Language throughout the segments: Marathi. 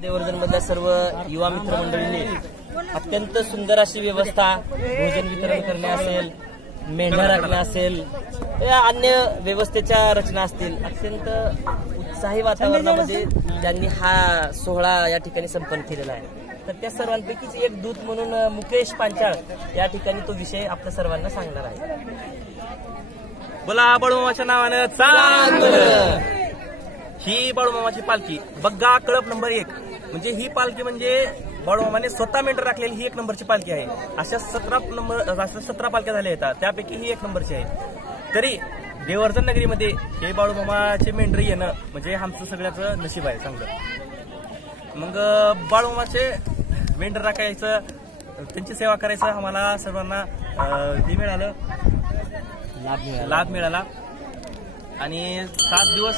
देवर्धन मधल्या सर्व युवा मित्रमंडळींनी अत्यंत सुंदर अशी व्यवस्था, भोजन वितरण करणे असेल, मेंढ्या राखणे असेल, या अन्य व्यवस्थेच्या रचना असतील, अत्यंत उत्साही वातावरणामध्ये त्यांनी हा सोहळा या ठिकाणी संपन्न केलेला आहे. तर त्या सर्वांपैकीच एक दूत म्हणून मुकेश पांचाळ या ठिकाणी तो विषय आपल्या सर्वांना सांगणार आहे. बोला बाळूमामाच्या नावानं चांगलं. ही बाळूमामाची पालखी बग्गा कळप नंबर 1 म्हणजे ही पालखी म्हणजे बाळूमामाने स्वतः मेंढर राखलेली ही 1 नंबरची पालखी आहे. अशा 17 पालख्या झाल्या आहेत, त्यापैकी ही 1 नंबरची आहे. तरी देवर्धन नगरीमध्ये हे बाळूमामाचे मेंढर येणं म्हणजे आमचं सगळ्याचं नशीब आहे चांगलं. मग बाळूमामाचे मेंढर राखायचं, त्यांची सेवा करायचं आम्हाला सर्वांना हे मिळालं, लाभ मिळाला. आणि 7 दिवस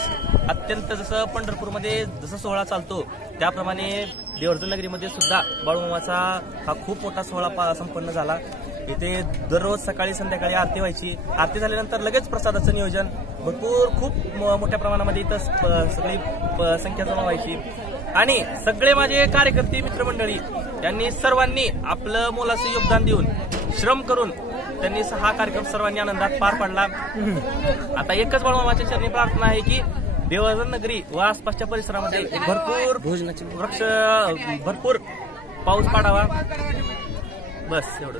अत्यंत जसं पंढरपूरमध्ये जसं सोहळा चालतो त्याप्रमाणे देवर्धन नगरीमध्ये सुद्धा बाळूमामाचा हा खूप मोठा सोहळा संपन्न झाला. इथे दररोज सकाळी संध्याकाळी आरती व्हायची. आरती झाल्यानंतर लगेच प्रसादाचं नियोजन खूप मोठ्या प्रमाणामध्ये इथं सगळी संख्या जमा व्हायची. आणि सगळे माझे कार्यकर्ते मित्रमंडळी यांनी सर्वांनी आपलं मोलाचं योगदान देऊन श्रम करून त्यांनी हा कार्यक्रम सर्वांनी आनंदात पार पाडला. आता एकच बाळूमामाच्या चरणी प्रार्थना आहे की देवर्धन नगरी व आसपासच्या परिसरामध्ये भरपूर भोजनाचे वृक्ष, भरपूर पाऊस पाडावा. बस एवढं.